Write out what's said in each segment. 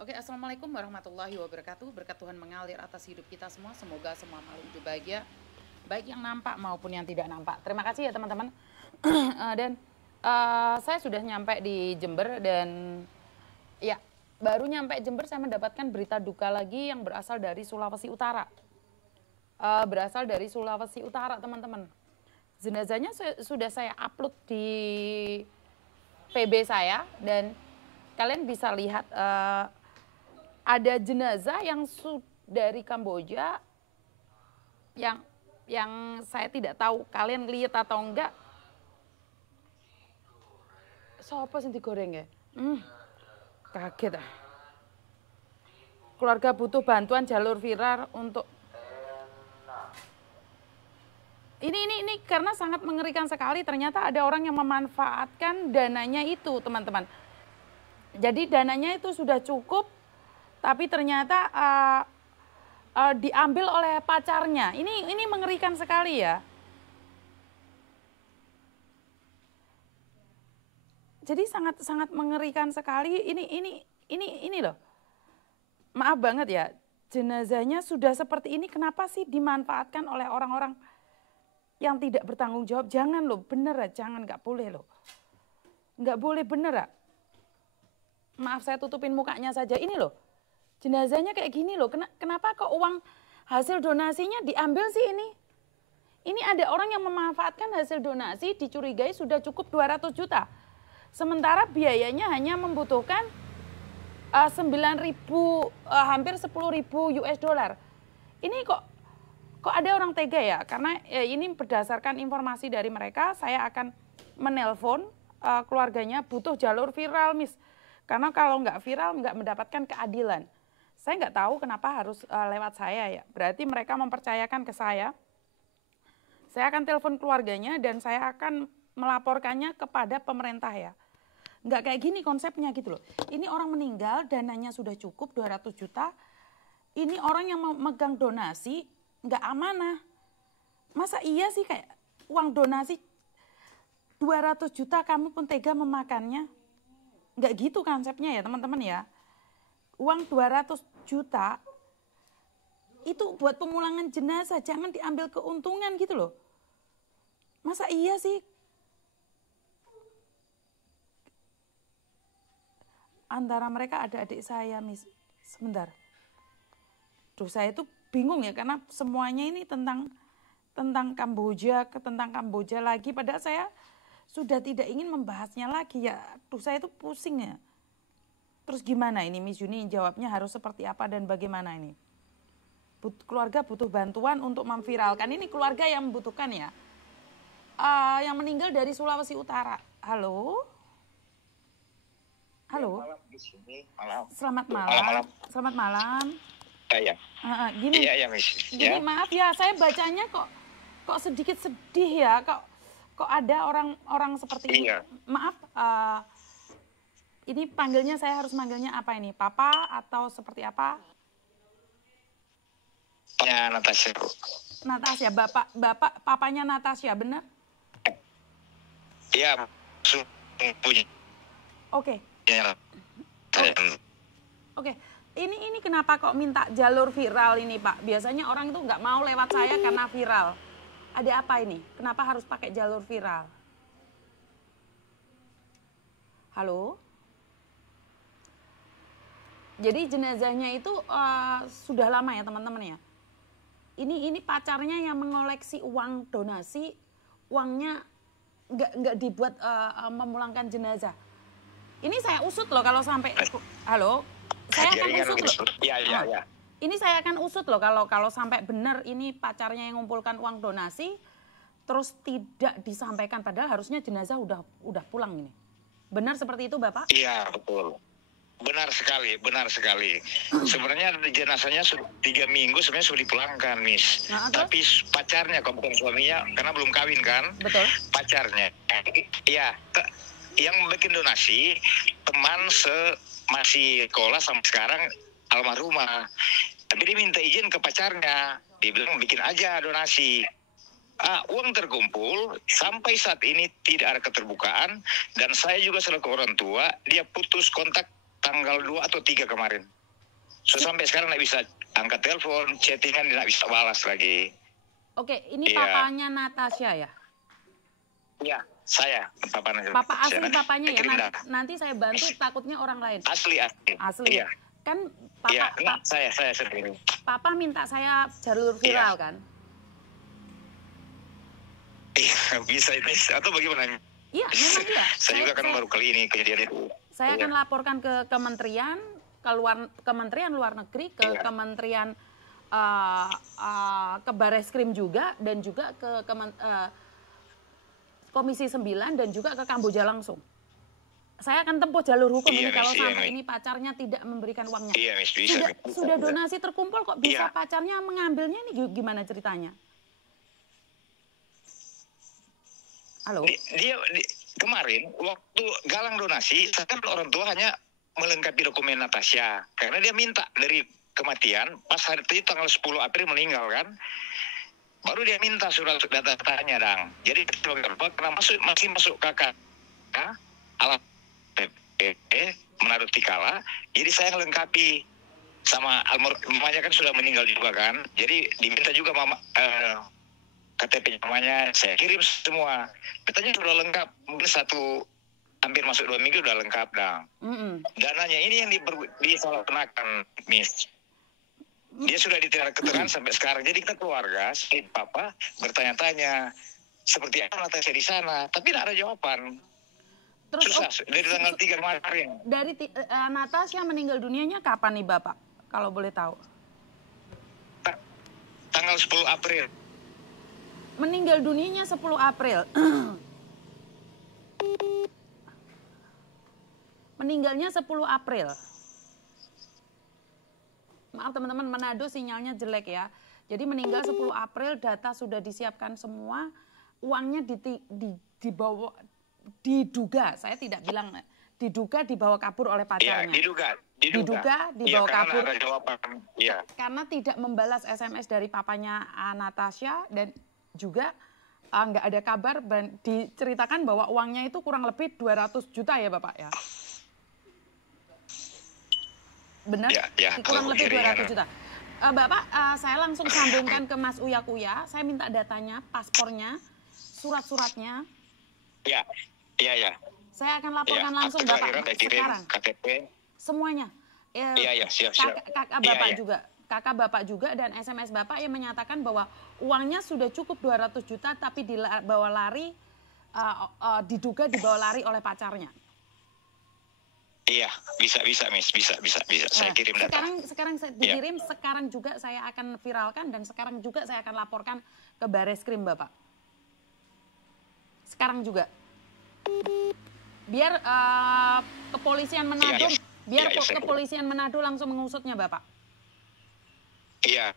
Oke, assalamualaikum warahmatullahi wabarakatuh. Berkat Tuhan mengalir atas hidup kita semua. Semoga semua makhluk hidup bahagia, baik yang nampak maupun yang tidak nampak. Terima kasih ya teman-teman. Dan saya sudah nyampe di Jember dan ya baru nyampe Jember saya mendapatkan berita duka lagi yang berasal dari Sulawesi Utara. Teman-teman. Jenazahnya sudah saya upload di PB saya dan kalian bisa lihat ada jenazah yang dari Kamboja yang saya tidak tahu kalian lihat atau enggak. Sopo sing digoreng ya? Kaget ah. Keluarga butuh bantuan jalur viral untuk ini karena sangat mengerikan sekali. Ternyata ada orang yang memanfaatkan dananya itu, teman-teman. Jadi dananya itu sudah cukup, tapi ternyata diambil oleh pacarnya. Ini mengerikan sekali ya. Jadi sangat mengerikan sekali. Ini loh. Maaf banget ya, jenazahnya sudah seperti ini. Kenapa sih dimanfaatkan oleh orang-orang yang tidak bertanggung jawab? Jangan loh, bener ya, jangan, nggak boleh loh. Nggak boleh, bener ya. Maaf saya tutupin mukanya saja. Ini loh, jenazahnya kayak gini loh. Kenapa kok uang hasil donasinya diambil sih ini? Ini ada orang yang memanfaatkan hasil donasi, dicurigai sudah cukup 200 juta. Sementara biayanya hanya membutuhkan 9.000, hampir 10.000 US dollar. Ini kok ada orang tega ya? Karena ini berdasarkan informasi dari mereka, saya akan menelpon keluarganya, butuh jalur viral, Miss. Karena kalau nggak viral, nggak mendapatkan keadilan. Saya nggak tahu kenapa harus lewat saya ya. Berarti mereka mempercayakan ke saya. Saya akan telepon keluarganya dan saya akan melaporkannya kepada pemerintah ya. Nggak kayak gini konsepnya gitu loh. Ini orang meninggal, dananya sudah cukup 200 juta. Ini orang yang memegang donasi, nggak amanah. Masa iya sih kayak uang donasi 200 juta kamu pun tega memakannya? Nggak gitu konsepnya ya teman-teman ya. Uang 200 juta itu buat pemulangan jenazah, jangan diambil keuntungan gitu loh. Masa iya sih? Antara mereka ada adik saya, Miss. Sebentar. Duh, saya itu bingung ya karena semuanya ini tentang Kamboja lagi. Padahal saya sudah tidak ingin membahasnya lagi ya. Duh, saya itu pusing ya. Terus gimana ini Miss Yuni jawabnya harus seperti apa dan bagaimana ini? Keluarga butuh bantuan untuk memviralkan. Ini keluarga yang membutuhkan ya. Yang meninggal dari Sulawesi Utara. Halo? Halo? Malam. Selamat malam. Selamat malam. Ya. Gini, Iya, Miss. Gini ya. Maaf ya, saya bacanya kok sedikit sedih ya. Kok ada orang seperti ini. Iya. Maaf, ini panggilnya saya harus manggilnya apa ini? Papa atau seperti apa? Ya, Natasha. Natasha, bapak papanya Natasha, benar? Iya, punya. Oke. Ya. Oke. Ini kenapa kok minta jalur viral ini, Pak? Biasanya orang itu nggak mau lewat saya karena viral. Ada apa ini? Kenapa harus pakai jalur viral? Halo? Jadi jenazahnya itu sudah lama ya teman-teman ya? Ini pacarnya yang mengoleksi uang donasi, uangnya nggak dibuat memulangkan jenazah. Ini saya usut loh kalau sampai, halo? Saya akan usut loh. Iya. Ini saya akan usut loh kalau sampai benar ini pacarnya yang mengumpulkan uang donasi terus tidak disampaikan padahal harusnya jenazah udah pulang ini. Benar seperti itu, Bapak? Iya, betul. Benar sekali. Sebenarnya jenazahnya 3 minggu sebenarnya sudah dipulangkan, Miss. Tapi pacarnya, kalau bukan suaminya, karena belum kawin kan? Betul. Pacarnya. Iya, yang bikin donasi teman masih sekolah sampai sekarang almarhumah. Tapi dia minta izin ke pacarnya. Dia bilang bikin aja donasi. Uang terkumpul sampai saat ini tidak ada keterbukaan dan saya juga selaku orang tua dia putus kontak tanggal 2 atau 3 kemarin. So sampai sekarang nggak bisa angkat telepon, chattingan nggak bisa balas lagi. Oke, ini Iya. papanya Natasha ya? Iya, saya papa Natasha. Papa asli papanya ya? Kirim dah. Nanti saya bantu, takutnya orang lain. Asli. Asli. Iya. Kan Iya, papa, saya sendiri. papa minta saya jalur viral Iya. kan? Iya, bisa itu atau bagaimana? Iya, memang iya. Saya juga kan baru kali ini kejadian itu. Saya akan Iya. laporkan ke kementerian, Kementerian Luar Negeri, ke Iya. Kementerian ke Bareskrim juga, dan juga ke Komisi 9 dan juga ke Kamboja langsung. Saya akan tempuh jalur hukum Iya, ini kalau Miss, sampai iya, ini pacarnya tidak memberikan uangnya. Iya, Miss, bisa. Sudah donasi terkumpul kok bisa Iya. pacarnya mengambilnya, ini gimana ceritanya? Halo? Kemarin waktu galang donasi, saya kan orang tua hanya melengkapi dokumen Natasha karena dia minta dari kematian pas hari itu tanggal 10 April meninggal kan. Baru dia minta surat data-datanya dang. Jadi karena masih masuk kakak alat PP Manado Tikala, jadi saya lengkapi sama mamanya kan sudah meninggal juga kan. Jadi diminta juga mama KTP namanya, saya kirim semua. Katanya sudah lengkap, mungkin hampir masuk 2 minggu udah lengkap dang. Dananya ini yang disalahgunakan, Miss. Dia sudah diterima keterangan sampai sekarang. Jadi kita keluarga, si papa bertanya-tanya seperti apa Natasha di sana, tapi tidak ada jawaban. Terus, susah dari tanggal 3 kemarin. Dari Natasha meninggal dunianya kapan nih Bapak? Kalau boleh tahu. Tanggal 10 April. Meninggal dunianya 10 April. Meninggalnya 10 April. Maaf teman-teman, Manado sinyalnya jelek ya. Jadi meninggal 10 April, data sudah disiapkan semua. Uangnya dibawa, diduga, saya tidak bilang, diduga dibawa kabur oleh pacarnya. Iya, diduga dibawa kabur. Ada jawaban. Iya. Karena tidak membalas SMS dari papanya Natasha, dan juga nggak ada kabar, dan diceritakan bahwa uangnya itu kurang lebih 200 juta ya Bapak ya? Benar? Ya, kurang lebih 200 juta. Bapak, saya langsung sambungkan ke Mas Uya Kuya. Saya minta datanya, paspornya, surat-suratnya. Ya. Saya akan laporkan langsung Bapak sekarang. KTP. Semuanya. Iya, siap. Kakak Bapak juga. Kakak Bapak juga, dan SMS Bapak yang menyatakan bahwa uangnya sudah cukup 200 juta tapi dibawa lari, diduga dibawa lari oleh pacarnya. Iya, bisa, Miss, bisa. Saya kirim data. Sekarang saya dikirim, sekarang juga saya akan viralkan, dan sekarang juga saya akan laporkan ke Bareskrim Bapak. Sekarang juga. Biar kepolisian Manado, kepolisian Manado langsung mengusutnya Bapak. Iya.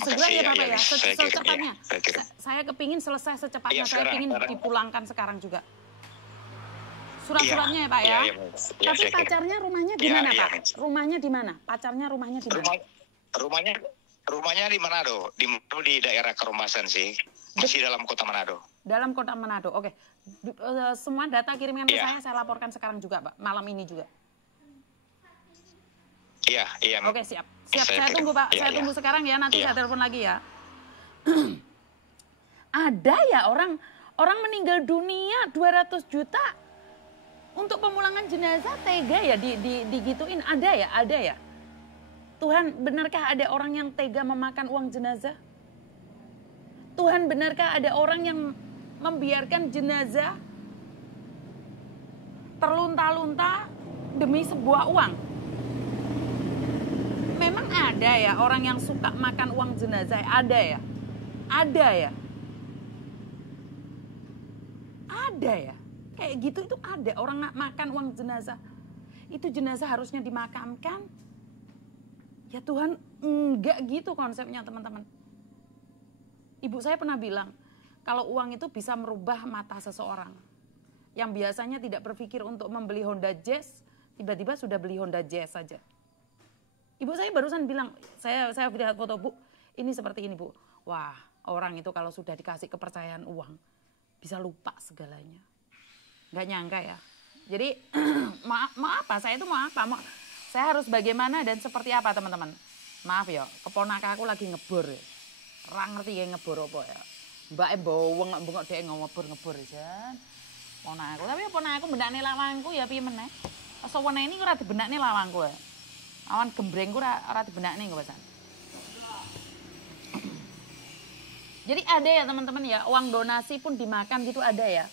Segera ya Bapak ya, secepatnya. secepatnya. Saya kepingin selesai secepatnya, saya ingin dipulangkan sekarang juga. Surat-suratnya ya Pak ya. Tapi pacarnya rumahnya di mana Pak? Rumahnya di mana? Pacarnya rumahnya di mana? Rumahnya di Manado, di daerah Kerombasan sih. Masih dalam kota Manado. Dalam kota Manado, oke. Semua data kirimkan ke saya laporkan sekarang juga Pak, malam ini juga. Iya. Oke, siap. Saya tunggu Pak, saya tunggu sekarang ya, nanti saya telepon lagi ya. Ada ya orang meninggal dunia 200 juta untuk pemulangan jenazah, tega ya digituin, ada ya. Tuhan, benarkah ada orang yang tega memakan uang jenazah? Tuhan, benarkah ada orang yang membiarkan jenazah terlunta-lunta demi sebuah uang? Memang ada ya orang yang suka makan uang jenazah? Ada ya? Kayak gitu itu ada orang makan uang jenazah. Itu jenazah harusnya dimakamkan. Ya Tuhan, enggak gitu konsepnya teman-teman. Ibu saya pernah bilang, kalau uang itu bisa merubah mata seseorang. Yang biasanya tidak berpikir untuk membeli Honda Jazz, tiba-tiba sudah beli Honda Jazz saja. Ibu saya barusan bilang, saya lihat foto Bu, ini seperti ini Bu. Wah, orang itu kalau sudah dikasih kepercayaan uang, bisa lupa segalanya. Nggak nyangka ya, Jadi mau apa? Saya itu mau apa? Saya harus bagaimana dan seperti apa teman-teman? Maaf ya, keponakan aku lagi ngebor. Orang ngerti ya ngebor apa ya. Mbak bawang bengok dia ngebor aja. Ponak aku, tapi ponak aku bendakne lawangku ya piye meneh. Sewene ini ora dibendakne lawangku. Awan gembrengku ora dibendakne kok pesan. Jadi ada ya teman-teman ya, uang donasi pun dimakan gitu ada ya.